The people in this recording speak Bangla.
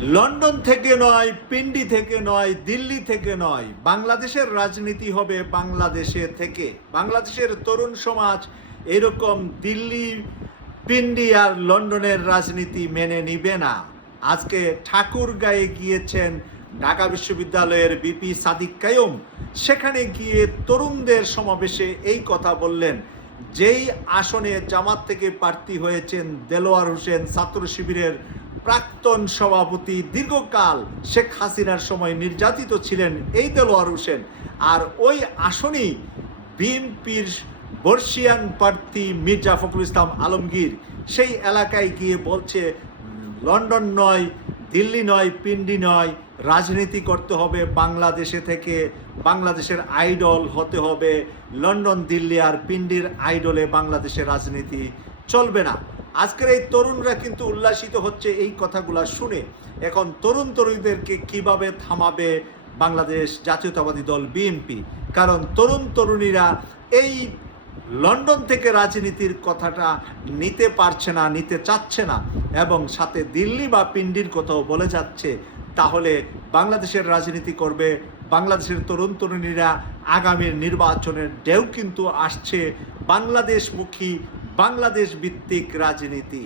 লন্ডন থেকে নয়, পিন্ডি থেকে নয়, দিল্লি থেকে নয়, বাংলাদেশের রাজনীতি হবে বাংলাদেশে থেকে। বাংলাদেশের তরুণ সমাজ এরকম দিল্লি, পিন্ডি আর লন্ডনের রাজনীতি মেনে নিবে না। আজকে ঠাকুর গায়ে গিয়েছেন ঢাকা বিশ্ববিদ্যালয়ের বিপি সাদিক কায়ুম। সেখানে গিয়ে তরুণদের সমাবেশে এই কথা বললেন, যেই আসনে জামাত থেকে প্রার্থী হয়েছেন দেলোয়ার হোসেন ছাত্র শিবিরের প্রাক্তন সভাপতি দীর্ঘকাল শেখ হাসিনার সময় নির্যাতিত ছিলেন এই দেলোয়ার হোসেন। আর ওই আসনেই বিএনপির বর্ষিয়ান প্রার্থী মির্জা ফখরুল ইসলাম আলমগীর। সেই এলাকায় গিয়ে বলছে, লন্ডন নয়, দিল্লি নয়, পিন্ডি নয়, রাজনীতি করতে হবে, বাংলাদেশে থেকে বাংলাদেশের আইডল হতে হবে। লন্ডন, দিল্লি আর পিন্ডির আইডলে বাংলাদেশের রাজনীতি চলবে না। আজকের এই তরুণরা কিন্তু উল্লাসিত হচ্ছে এই কথাগুলা শুনে। এখন তরুণ তরুণীদেরকে কীভাবে থামাবে বাংলাদেশ জাতীয়তাবাদী দল বিএনপি কারণ তরুণ তরুণীরা এই লন্ডন থেকে রাজনীতির কথাটা নিতে পারছে না, নিতে চাচ্ছে না এবং সাথে দিল্লি বা পিন্ডির কথাও বলে যাচ্ছে। তাহলে বাংলাদেশের রাজনীতি করবে, বাংলাদেশের তরুণ তরুণীরা আগামীর নির্বাচনের ঢেউ কিন্তু আসছে। বাংলাদেশমুখী বাংলাদেশ ভিত্তিক রাজনীতি।